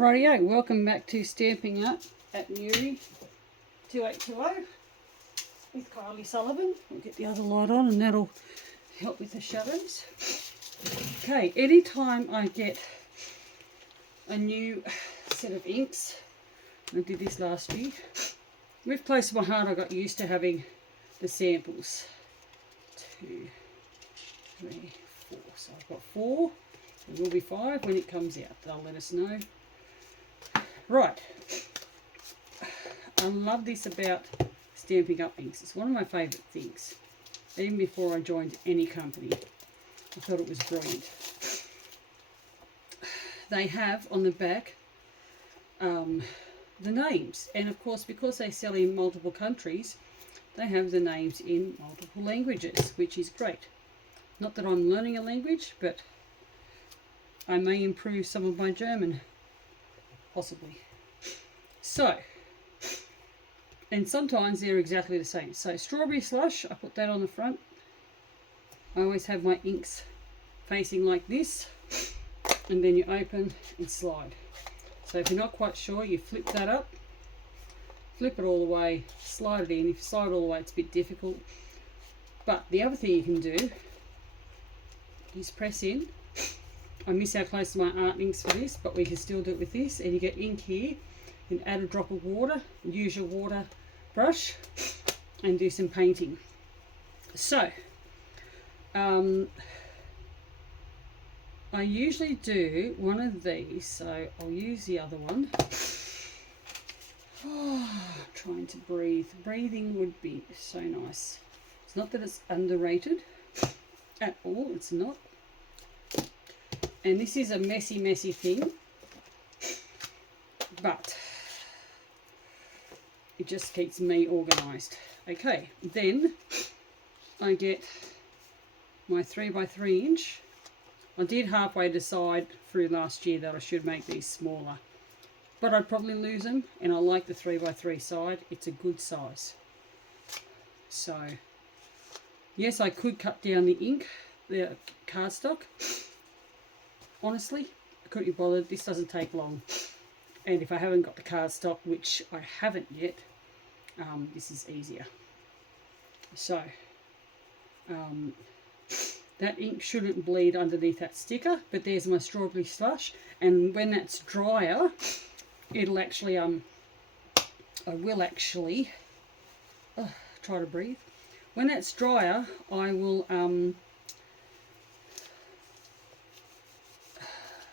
Rightio, welcome back to Stampin' Up at Newry 2820 with Kylie Sullivan. We'll get the other light on and that'll help with the shadows. Okay, anytime I get a new set of inks, I did this last year, with Close to My Heart I got used to having the samples. 2, 3, 4. So I've got 4. There will be 5 when it comes out. They'll let us know. Right, I love this about Stampin' Up inks. It's one of my favourite things. Even before I joined any company, I thought it was brilliant. They have on the back the names, and of course because they sell in multiple countries, they have the names in multiple languages, which is great. Not that I'm learning a language, but I may improve some of my German. Possibly. So, and sometimes they're exactly the same. So Strawberry Slush, I put that on the front. I always have my inks facing like this, and then you open and slide. So if you're not quite sure, you flip that up, flip it all the way, slide it in. If you slide it all the way, it's a bit difficult. But the other thing you can do is press in. I miss how close to my art inks for this, but we can still do it with this. And you get ink here, you can add a drop of water, use your water brush and do some painting. So, I usually do one of these, so I'll use the other one. Trying to breathe. Breathing would be so nice. It's not that it's underrated at all, it's not. And this is a messy thing, but it just keeps me organised. Okay, then I get my 3x3 inch. I did halfway decide through last year that I should make these smaller, but I'd probably lose them, and I like the 3x3 side. It's a good size. So, yes, I could cut down the ink, the cardstock. Honestly, I couldn't be bothered. This doesn't take long. And if I haven't got the cardstock, which I haven't yet, this is easier. So, that ink shouldn't bleed underneath that sticker, but there's my Strawberry Slush. And when that's drier, it'll actually, I will actually, try to breathe. When it's drier, I will,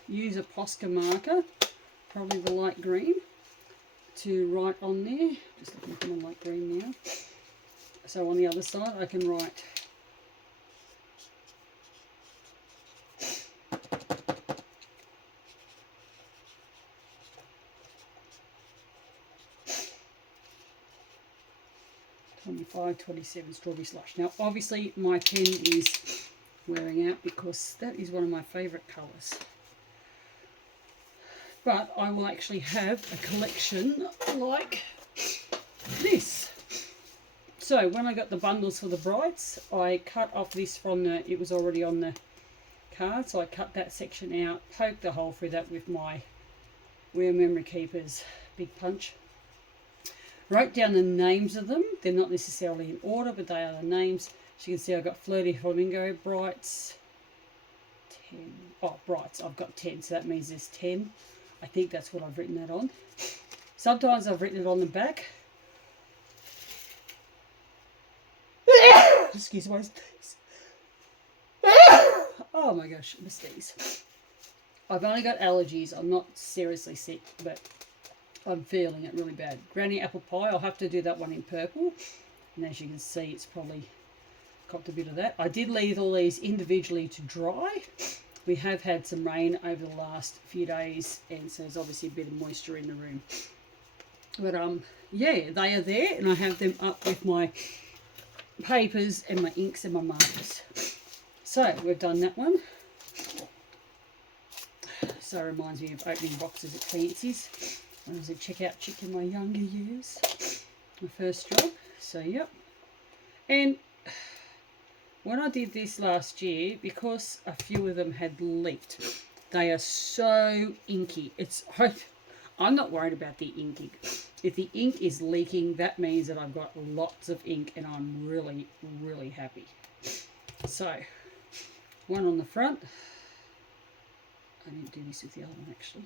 use a Posca marker, probably the light green, to write on there. Just looking for my light green now. So on the other side I can write "25, 27 Strawberry Slush." Now obviously my pen is wearing out because that is one of my favourite colours. But I will actually have a collection like this. So when I got the bundles for the Brights, I cut off this from the, it was already on the card, so I cut that section out, poked the hole through that with my Wear Memory Keepers Big Punch. Wrote down the names of them. They're not necessarily in order, but they are the names. As you can see, I've got Flirty Flamingo, Brights, 10. Oh, Brights, I've got 10, so that means there's 10. I think that's what I've written that on. Sometimes I've written it on the back. Excuse my sneeze. Oh my gosh, my sneeze. I've only got allergies. I'm not seriously sick, but I'm feeling it really bad. Granny Apple Pie, I'll have to do that one in purple. And as you can see, it's probably got a bit of that. I did leave all these individually to dry. We have had some rain over the last few days, and so there's obviously a bit of moisture in the room. But yeah, they are there, and I have them up with my papers and my inks and my markers. So we've done that one. So it reminds me of opening boxes at Clancy's. When I was a checkout chick in my younger years. My first job. So yep. And when I did this last year, because a few of them had leaked, they are so inky. I'm not worried about the ink. If the ink is leaking, that means that I've got lots of ink and I'm really, really happy. So, one on the front. I didn't do this with the other one actually.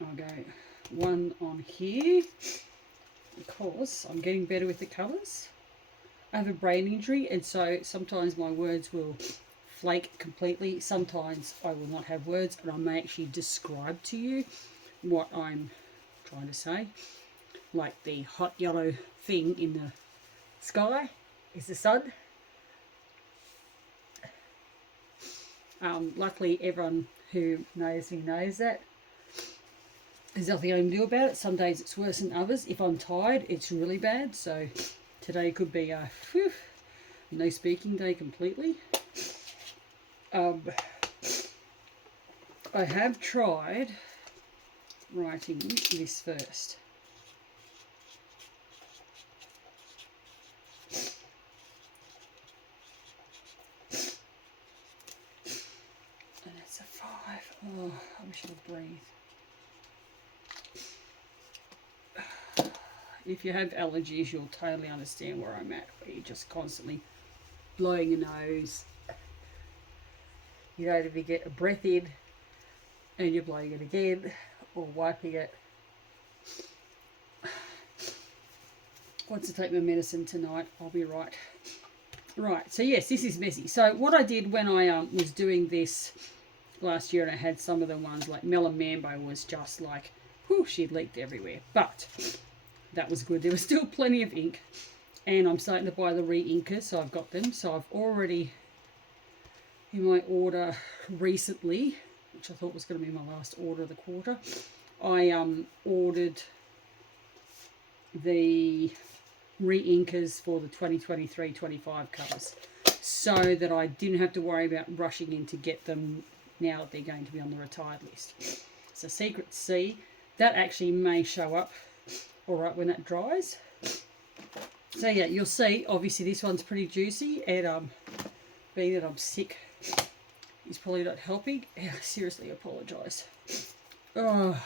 I'll go one on here because I'm getting better with the colours. I have a brain injury and so sometimes my words will flake completely. Sometimes I will not have words and I may actually describe to you what I'm trying to say. Like the hot yellow thing in the sky is the sun. Luckily everyone who knows me knows that. There's nothing I can do about it. Some days it's worse than others. If I'm tired, it's really bad. So today could be a no speaking day completely. I have tried writing this first. And it's a 5. Oh, I wish I could breathe. If you have allergies, you'll totally understand where I'm at, where you're just constantly blowing your nose. You know, if you get a breath in and you're blowing it again or wiping it. Once I take my medicine tonight, I'll be right. Right, so yes, this is messy. So what I did when I was doing this last year and I had some of the ones like Melon Mambo was just like, whew, she'd leaked everywhere. But that was good. There was still plenty of ink. And I'm starting to buy the re-inkers, so I've got them. So I've already, in my order recently, which I thought was going to be my last order of the quarter, I ordered the re-inkers for the 2023-25 colours so that I didn't have to worry about rushing in to get them now that they're going to be on the retired list. So Secret C, that actually may show up all right when that dries. So yeah, you'll see obviously this one's pretty juicy and being that I'm sick is probably not helping. I seriously apologise. Oh,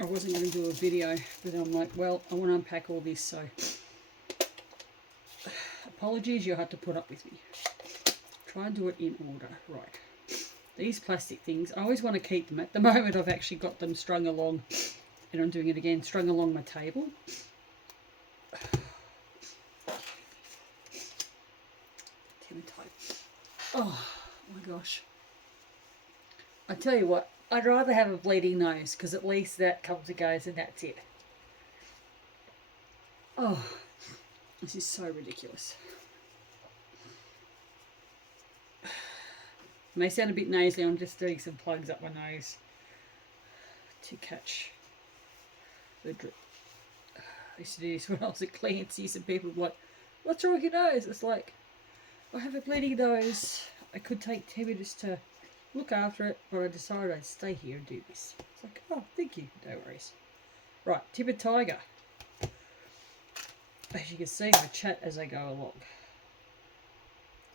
I wasn't going to do a video, but I'm like, well, I want to unpack all this, so apologies, you'll have to put up with me. Try and do it in order. Right. These plastic things, I always want to keep them. At the moment, I've actually got them strung along, and I'm doing it again, strung along my table. Oh my gosh. I tell you what, I'd rather have a bleeding nose because at least that comes and goes and that's it. Oh, this is so ridiculous. It may sound a bit nasally, I'm just doing some plugs up my nose to catch the drip. I used to do this when I was at Clancy's and people were like, what's wrong with your nose? It's like, I have a bleeding nose. I could take 10 minutes to look after it, but I decided I'd stay here and do this. It's like, oh, thank you. No worries. Right, Timid Tiger. As you can see, I chat as I go along.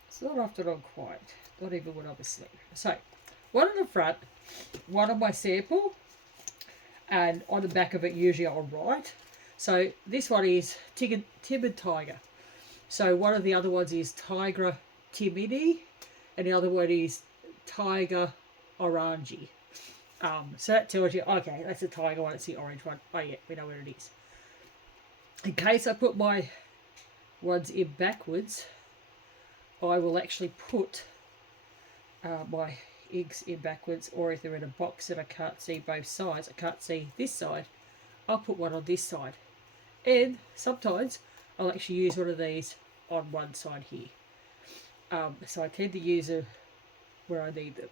It's not often I'm quiet, not even when I'm asleep. So, one on the front, one on my sample, and on the back of it usually I'll write. So this one is Timid Tiger. So one of the other ones is Tigra Timidi, and the other one is Tiger Orangi. So that tells you, okay, that's the tiger one, it's the orange one. Oh yeah, we know what it is. In case I put my ones in backwards, I will actually put my eggs in backwards, or if they're in a box and I can't see both sides, I can't see this side, I'll put one on this side. And sometimes I'll actually use one of these on one side here. So I tend to use them where I need them.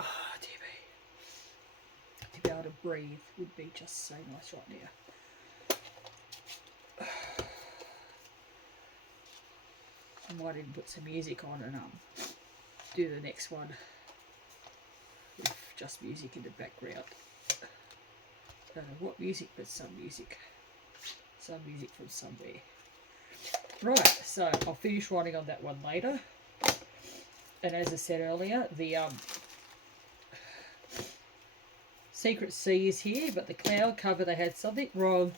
Oh, dear me. To be able to breathe would be just so nice right now. I might even put some music on and do the next one with just music in the background. Don't know what music, but some music. Some music from somewhere. Right, so I'll finish writing on that one later. And as I said earlier, the Secret C is here, but the cloud cover, they had something wrong.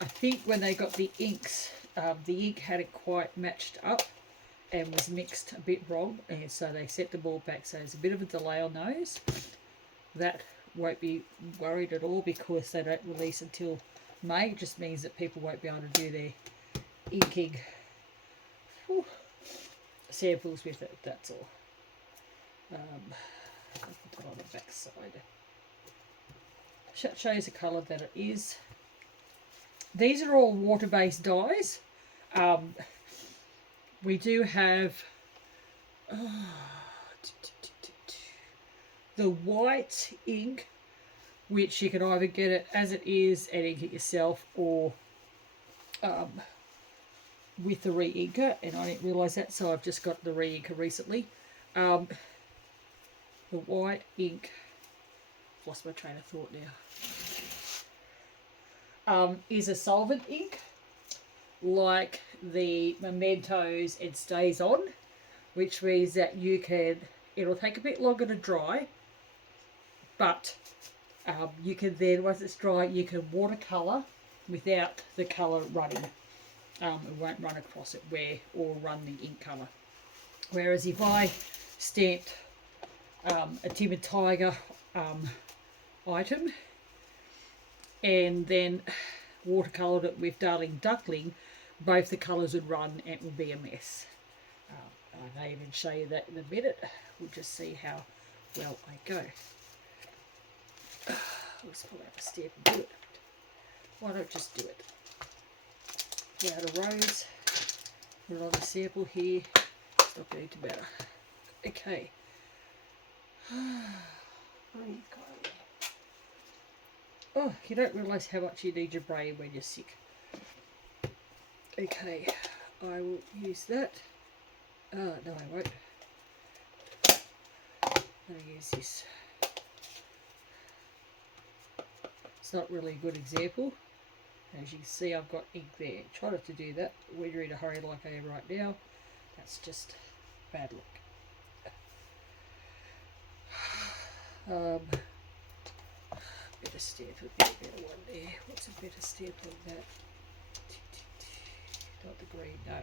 I think when they got the inks, the ink hadn't quite matched up and was mixed a bit wrong, and so they set the board back, so there's a bit of a delay on those. That won't be worried at all because they don't release until May. It just means that people won't be able to do their inking samples with it, that's all. I'll put it on the back side. Shows the colour that it is. These are all water-based dyes. We do have the white ink, which you can either get it as it is and ink it yourself, or with the re-inker, and I didn't realise that, so I've just got the re-inker recently. The white ink, lost my train of thought now, is a solvent ink, like the Mementos and Stays On, which means that it'll take a bit longer to dry, but you can then, once it's dry, you can watercolour without the colour running. It won't run across it or run the ink colour. Whereas if I stamped a Timid Tiger item and then watercoloured it with Darling Duckling, both the colours would run and it would be a mess. I may even show you that in a minute. We'll just see how well I go. Let's pull out the stamp and do it. Why don't just do it? Get out a rose, put it on the sample here. It's not going to matter. Okay. Oh, you don't realise how much you need your brain when you're sick. Okay, I will use that. No, I won't. I'm going to use this. It's not really a good example. As you can see, I've got ink there. Try not to do that when you're in a hurry like I am right now. That's just bad luck. Better stamp would be a better one there. What's a better stamp like that? Not the green, no.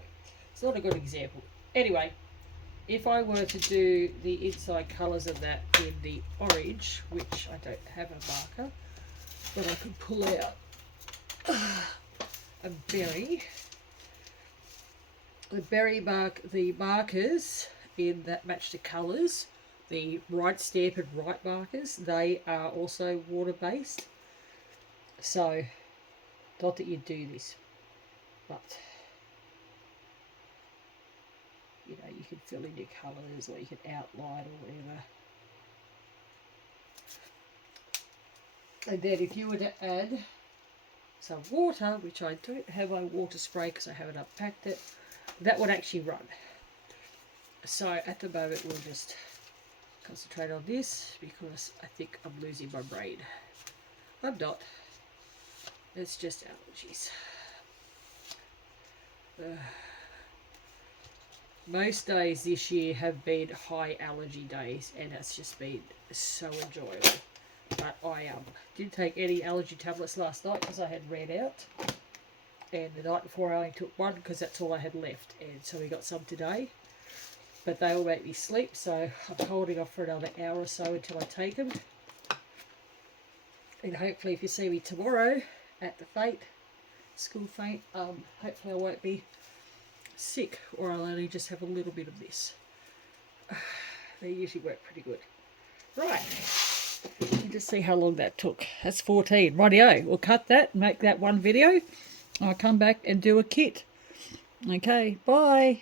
It's not a good example. Anyway, if I were to do the inside colours of that in the orange, which I don't have a marker, but I could pull out a berry. The berry mark, the markers in that match the colours, the right stamp and right markers, they are also water based. So, not that you do this, but you know, you can fill in your colours or you can outline or whatever. And then if you were to add some water, which I don't have my water spray because I haven't unpacked it, that would actually run. So at the moment we'll just concentrate on this because I think I'm losing my brain. I'm not. It's just allergies. Most days this year have been high allergy days and it's just been so enjoyable. But I didn't take any allergy tablets last night because I had ran out. And the night before I only took one because that's all I had left. And so we got some today. But they all make me sleep, so I'm holding off for another hour or so until I take them. And hopefully if you see me tomorrow at the faint, school faint, hopefully I won't be sick, or I'll only just have a little bit of this. They usually work pretty good. Right. You just see how long that took. That's 14. Rightio, we'll cut that and make that one video. I'll come back and do a kit. Okay, bye.